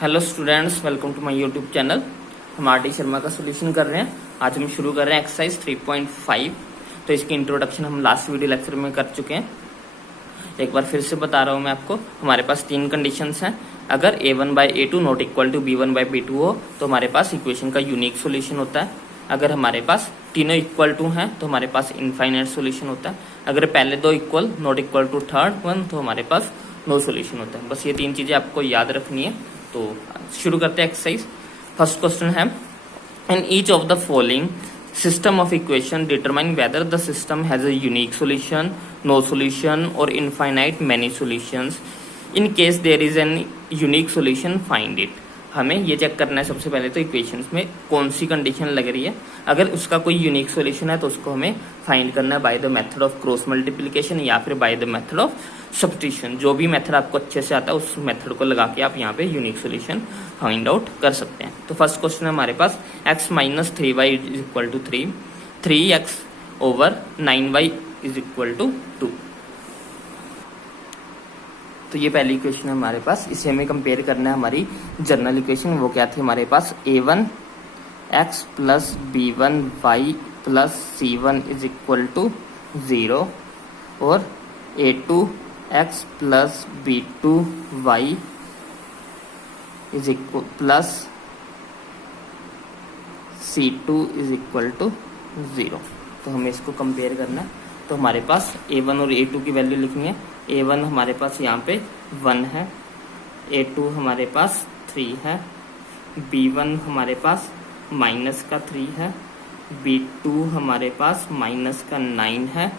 Hello students, welcome to my YouTube channel. हम R T Sharma का solution कर रहे हैं। आज हम शुरू कर रहे हैं एक्सरसाइज 3.5। तो इसकी इंट्रोडक्शन हम लास्ट वीडियो लेक्चर में कर चुके हैं। एक बार फिर से बता रहा हूं मैं आपको। हमारे पास तीन कंडीशंस हैं। अगर a1/a2 not equal to b1/b2 हो तो हमारे पास इक्वेशन का यूनिक सोल्यूशन होता है। अगर हमारे पास तीनों इक्वल टू हैं तो हमारे पास इनफाइनाइट सोल्यूशन होता है। अगर पहले दो equal not equal to third one तो हमारे पास नो सोल्यूशन होता है। बस ये तीन चीजें आपको याद रखनी है। तो शुरू करते हैं एक्सरसाइज। फर्स्ट क्वेश्चन है, in each of the following system of equation determine whether the system has a unique solution, no solution or infinite many solutions. In case there is an unique solution, find it. हमें ये check करना है सबसे पहले तो equations में कौन सी condition लग रही है। अगर उसका कोई यूनिक सॉल्यूशन है तो उसको हमें फाइंड करना है by the method of cross multiplication या फिर by the method of substitution. जो भी मेथड आपको अच्छे से आता है उस मेथड को लगा के आप यहाँ पे यूनिक सॉल्यूशन फाइंड आउट कर सकते हैं। तो फर्स्ट क्वेश्चन है हमारे पास x minus 3y is equal to 3, 3x over 9y is equal to 2। तो ये पहली इक्वेशन है हमारे पास। इसे हमें कंपेयर करना है हमारी जनरल इक्वेशन। वो क्या थी हमारे पास, a1x plus b1y plus c1 is equal to 0 और a2x plus b2y is equal plus c2 is equal to 0। तो हमें इसको कंपेयर करना है। तो हमारे पास a1 और a2 की वैल्यू लिखनी है। a1 हमारे पास यहाँ पे 1 है, a2 हमारे पास 3 है, b1 हमारे पास माइनस का 3 है, b2 हमारे पास माइनस का 9 है,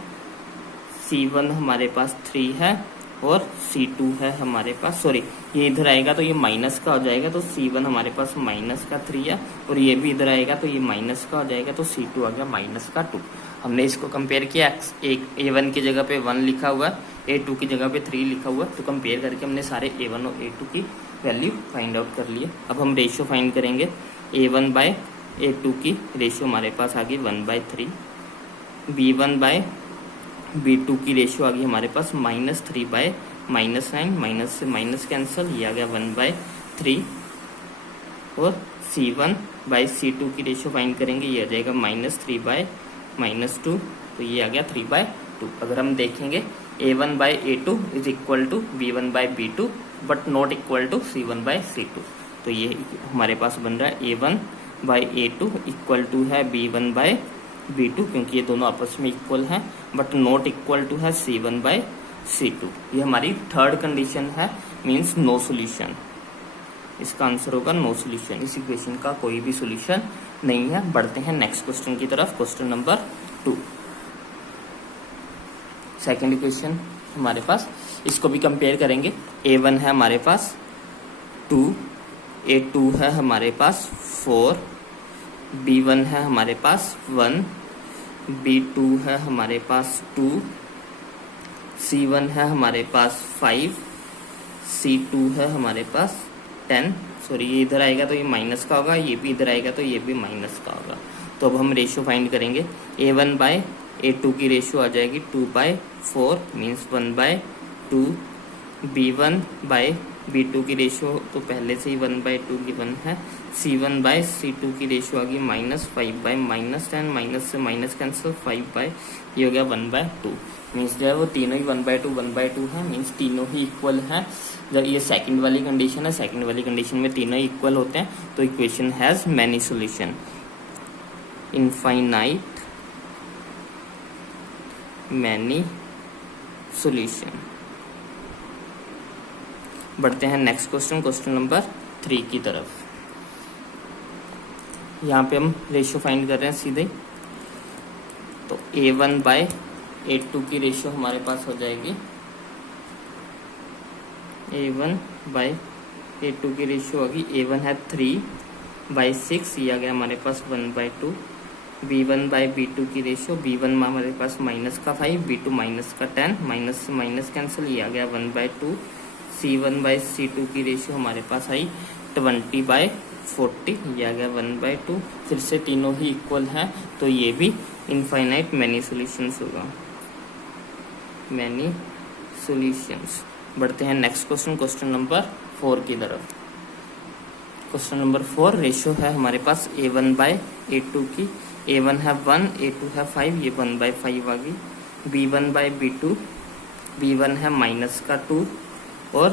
c1 हमारे पास 3 है और c2 है हमारे पास, सॉरी ये इधर आएगा तो ये माइनस का हो जाएगा, तो c1 हमारे पास माइनस का 3 है और ये भी इधर आएगा तो ये माइनस का हो जाएगा, तो c2 आ गया माइनस का 2। हमने इसको कंपेयर किया। a1 की जगह पे 1 लिखा हुआ है, a2 की जगह पे 3 लिखा हुआ है। तो कंपेयर करके हमने सारे a1 और a2 की वैल्यू फाइंड आउट कर लिए। अब हम रेशियो फाइंड करेंगे। a1/a2 की रेशियो हमारे पास आ गई 1/3, b1/b2 की रेशियो आ गई हमारे पास -3/-9, माइनस से माइनस कैंसिल, ये आ गया 1/3 और c1/c2 की रेशियो फाइंड करेंगे, ये आ जाएगा -3/-2, तो ये आ गया 3/2। अगर हम देखेंगे a1/a2 is equal to b1/b2 but not equal to c1/c2। तो ये हमारे पास बन रहा है a1/a2 इक्वल टू है b1/b2 क्योंकि ये दोनों आपस में इक्वल हैं, बट नॉट इक्वल टू है c1/c2। ये हमारी थर्ड कंडीशन है, मीन्स नो सोल्यूशन। इसका आंसर होगा नो सोल्यूशन। इस इक्वेशन का कोई भी सोल्यूशन नहीं है। बढ़ते हैं नेक्स्ट क्वेश्चन की तरफ। क्वेश्चन नंबर 2, सेकेंड इक्वेशन हमारे पास। इसको भी कंपेयर करेंगे। a1 है हमारे पास 2, a2 है हमारे पास 4, b1 है हमारे पास 1, b2 है हमारे पास 2, c1 है हमारे पास 5, c2 है हमारे पास 10। सॉरी ये इधर आएगा तो ये माइनस का होगा, ये भी इधर आएगा तो ये भी माइनस का होगा। तो अब हम रेशियो फाइंड करेंगे। a1/a2 की रेशियो आ जाएगी 2/4 मीन्स 1/2, b1/b2 की रेशियो तो पहले से ही 1/2 गिवन है, c1/c2 की रेशियो आ गई -5/-10, माइनस से माइनस कैंसिल, 5/, ये हो गया 1/2। मीन्स जो है वो तीनों ही 1/2 है, मीन्स तीनों ही इक्वल हैं। जब ये सेकंड वाली कंडीशन है, सेकंड वाली कंडीशन में तीनों इक्वल होते हैं, तो equation has many solution, infinite many solution. बढ़ते हैं नेक्स्ट क्वेश्चन, क्वेश्चन नंबर 3 की तरफ। यहाँ पे हम रेशियो फाइंड कर रहे हैं सीधे। तो a1/a2 की रेशियो हमारे पास हो जाएगी, a1/a2 की रेशियो होगी, a1 है 3/6, ये आ गया हमारे पास 1/2, b1/b2 की रेशियो, b1 में हमारे पास माइनस का 5, b2 माइनस का 10, माइनस से माइनस कैंसिल, ये आ गया 1/2, c1/c2 की रेशियो हमारे पास आई 20/40, ये आ गया 1/2। फिर से तीनों ही इक्वल हैं तो ये भी इनफाइनाइट मैनी सॉल्यूशंस होगा, मैनी सॉल्यूशंस। बढ़ते हैं नेक्स्ट क्वेश्चन, क्वेश्चन नंबर 4 की तरफ। क्वेश्चन नंबर 4 रेशियो है हमारे पास A1/A2 की। A1 है 1, A2 है 5, ये 1/5 आ गई। B1/B2, B1 है -2 और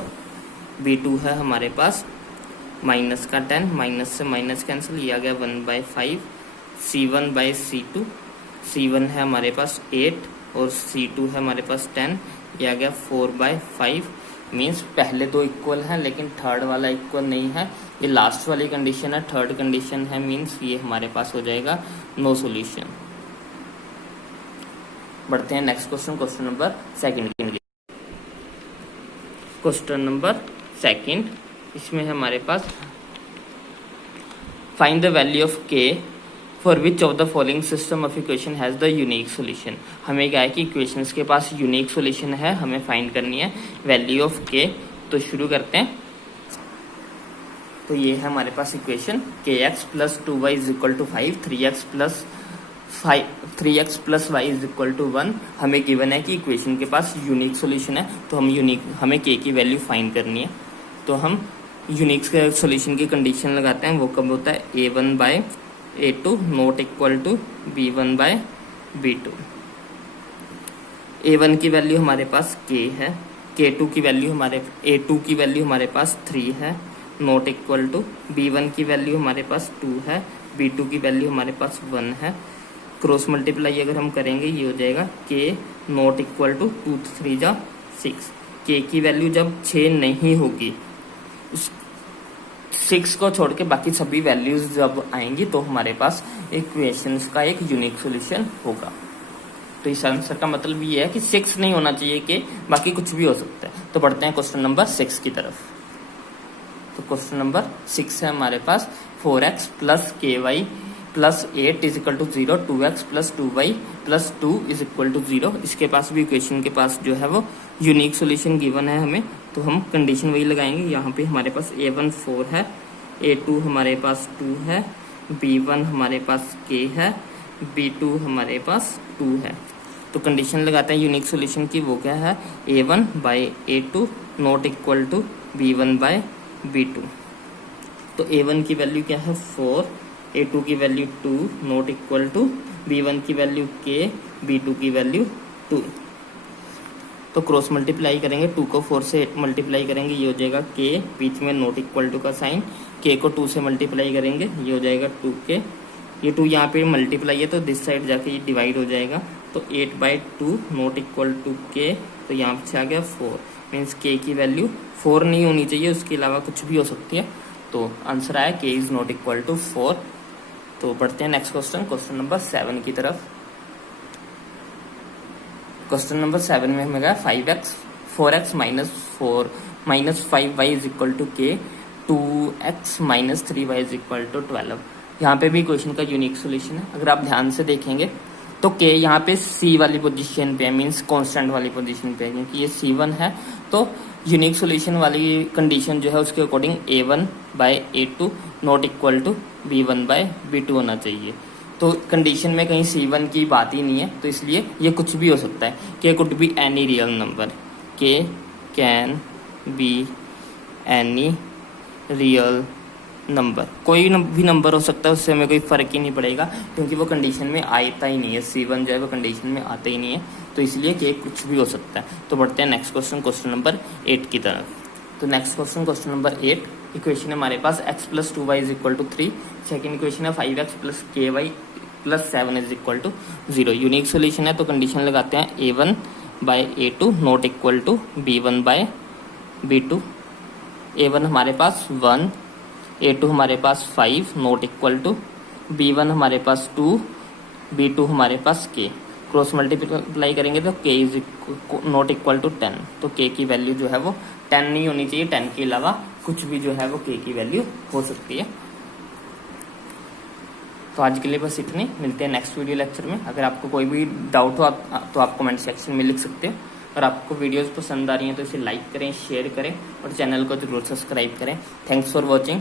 B2 है हमारे पास -10, माइनस से माइनस कैंसिल, ये आ गया 1/5। C1/C2, C1 है हमारे पास 8 और C2 है हमारे पास 10, ये आ गया 4/5। मीन्स पहले दो इक्वल हैं लेकिन थर्ड वाला इक्वल नहीं है, ये लास्ट वाली कंडीशन है, थर्ड कंडीशन है, मीन्स ये हमारे पास हो जाएगा नो सॉल्यूशन। बढ़ते हैं next question, question number second. Question number second, इसमें है हमारे पास find the value of k for which of the following system of equation has the unique solution. हमें क्या है कि इक्वेशंस के पास यूनिक सॉल्यूशन है, हमें फाइंड करनी है वैल्यू ऑफ k। तो शुरू करते हैं। तो ये है हमारे पास equation kx + 2y = 5, 3x + y = 1। हमें गिवन है कि इक्वेशन के पास यूनिक सॉल्यूशन है, तो हमें k की वैल्यू फाइंड करनी है। तो हम यूनिक सॉल्यूशन की कंडीशन लगाते हैं, वो कब होता है A1/A2 not equal to B1/B2। A1 की वैल्यू हमारे पास k है, A2 की वैल्यू हमारे पास 3 है, नॉट इक्वल टू B1 की वैल्यू हमारे पास 2 है, B2 की वैल्यू हमारे पास 1 है। क्रॉस मल्टीप्लाई अगर हम करेंगे ये हो जाएगा k नॉट इक्वल टू 2 3 जा 6। k की वैल्यू जब 6 नहीं होगी, 6 को छोड़ के बाकी सभी वैल्यूज जब आएंगी तो हमारे पास इक्वेशंस का एक यूनिक सॉल्यूशन होगा। तो इस आंसर का मतलब ये है कि 6 नहीं होना चाहिए कि बाकी कुछ भी हो सकता है। तो बढ़ते हैं क्वेश्चन नंबर 6 की तरफ। तो क्वेश्चन नंबर 6 है हमारे पास 4x + ky + 8 = 0, 2x + 2y + 2 = 0। इसके पास भी इक्वेशन के पास जो है वो यूनिक सॉल्यूशन गिवन है हमें, तो हम कंडीशन वही लगाएंगे। यहाँ पे हमारे पास A1 4 है, A2 हमारे पास 2 है, B1 हमारे पास k है, B2 हमारे पास 2 है। तो कंडीशन लगाते हैं यूनिक सॉल्यूशन की, वो क्या है A1/A2 not equal to B1/B2। तो A1 की वैल्यू क्या है 4, A2 की value 2 not equal to B1 की वैल्यू k, B2 की वैल्यू 2। तो क्रॉस मल्टीप्लाई करेंगे, 2 को 4 से मल्टीप्लाई करेंगे, ये हो जाएगा k, बीच में नॉट इक्वल टू का साइन, k को 2 से मल्टीप्लाई करेंगे, ये हो जाएगा 2k। ये 2 यहाँ पे मल्टीप्लाई है तो दिस साइड जाके ये डिवाइड हो जाएगा, तो 8/2 नॉट इक्वल टू k, तो यहाँ से आ गया 4। मीन्स k की वैल्यू 4 नहीं होनी चाहिए, उसके अलावा कुछ भी हो सकती है। तो आंसर आया k is not equal to 4। तो बढ़ते हैं नेक्स्ट क्वेश्चन, क्वेश्चन नंबर 7 की तरफ। क्वेश्चन नंबर 7 में हमें 4x - 5y = k, 2x - 3y = 12। यहाँ पे भी क्वेश्चन का यूनिक सॉल्यूशन है। अगर आप ध्यान से देखेंगे तो k यहाँ पे c वाली पोजीशन पे है, मीन्स कांस्टेंट वाली पोजीशन पे है, क्योंकि ये c1 है। तो यूनिक सॉल्यूशन वाली कंडीशन जो है उसके according A1/A2 not equal to B1/B2 होना चाहिए। तो कंडीशन में कहीं C1 की बात ही नहीं है, तो इसलिए ये कुछ भी हो सकता है। k could be any real number, k can be any real number, कोई भी नंबर हो सकता है, उससे हमें कोई फर्क ही नहीं पड़ेगा, क्योंकि वो कंडीशन में आता ही नहीं है। C1 जो है वो कंडीशन में आता ही नहीं है, तो इसलिए k कुछ भी हो सकता है। तो बढ़ते हैं नेक्स्ट क्वेश्चन, क्वेश्चन नंबर 8 की तरफ। तो next question, question number 8, equation है हमारे पास x + 2y = 3, सेकेंड इक्वेशन है 5x + ky + 7 = 0। यूनिक सॉल्यूशन है, तो कंडीशन लगाते हैं A1/A2 not equal to B1/B2। A1 हमारे पास 1, A2 हमारे पास 5 नॉट इक्वल टू B1 हमारे पास 2, B2 हमारे पास k। क्रॉस मल्टीप्लाई करेंगे तो k is not equal to 10। तो k की वैल्यू जो है वो 10 नहीं होनी चाहिए, 10 के अलावा कुछ भी जो है वो k की वैल्यू हो सकती है। तो आज के लिए बस इतनी, मिलते हैं नेक्स्ट वीडियो लेक्चर में। अगर आपको कोई भी डाउट हो तो आप कमेंट सेक्शन में लिख सकते हो। और आपको वीडियोस पसंद आ रही हैं तो इसे लाइक करें, शेयर करें और चैनल को जरूर सब्सक्राइब करें। Thanks for watching.